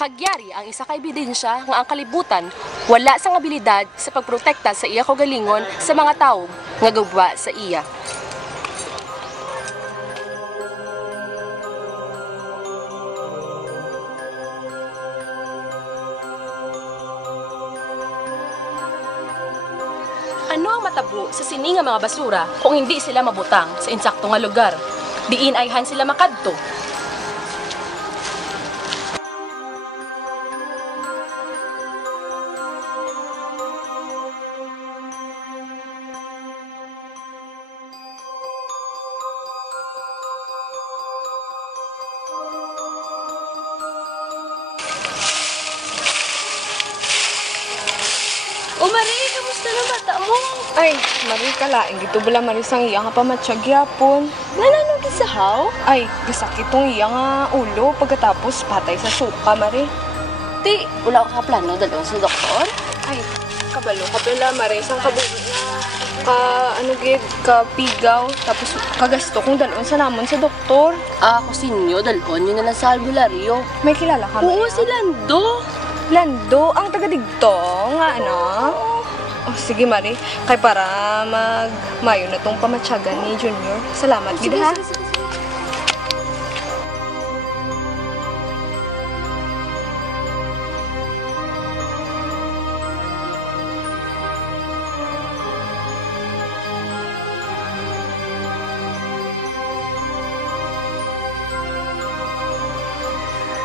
Kagyari ang isa ka ebidensya nga ang kalibutan wala sang abilidad sa pagprotekta sa iya kaugalingon sa mga tawo nga gugma sa iya. Ano ang matabo sa sini nga mga basura kung hindi sila mabutang sa insakto nga lugar? Diin ayhan sila makadto. O Marie, kamusta na bata mo? Ay, Marie, kalaing gito bala Marie sang iya nga pamatsyag yapon. Nananong gisahaw? Ay, gasakit tong iya nga ulo pagkatapos patay sa suka, Marie. Ti, wala ka plano dalon sa doktor? Ay, kabalo ka pala Marie, sang kabugo na ano gid, kapigaw, tapos kagasto kong dalon sa namon sa doktor. Ako sinyo, dalon yun na lang sa albularyo. May kilala ka, Marie? Oo, si Lando. Lando, ang taga-digto, nga ano? Oh, sige, Marie. Kay para magmayo na tong pamatsyagan ni Junior. Salamat, gid ha? Sige.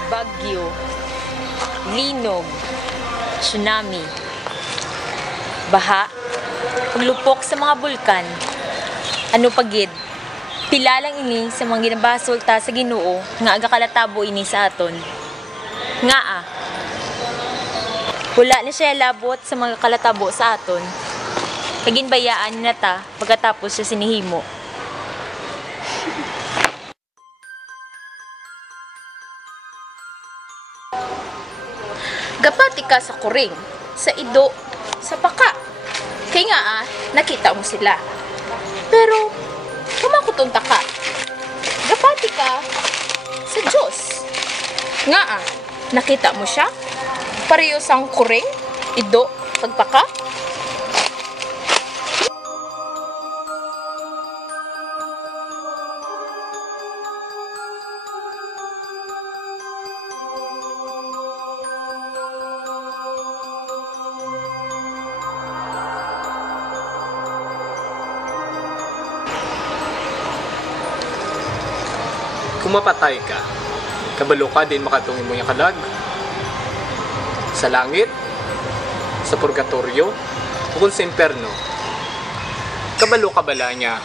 Bagyo, linog, tsunami, baha, paglupok sa mga bulkan, ano pagid, pila lang ini sa mga ginabasol ta sa Ginoo nga aga kalatabo ini sa aton. Nga wala na siya labot sa mga kalatabo sa aton. Kaginbayaan na ta pagkatapos siya sinihimo. Gapati ka sa kuring, sa ido, sa paka. Kaya nga nakita mo sila. Pero, kumakutunta ka. Gapati ka sa Diyos. Nga nakita mo siya? Pareho sang kuring, ido, pagpaka. Kung mapatay ka, kabalo ka din makatungin mo yung kalag. Sa langit, sa purgatorio, o kung sa imperno. Kabalo ka bala niya,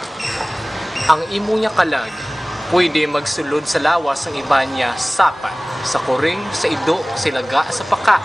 ang imo niya kalag, pwede magsulod sa lawas ang iba niya sapat, sa kuring, sa ido, sa ilaga, sa paka.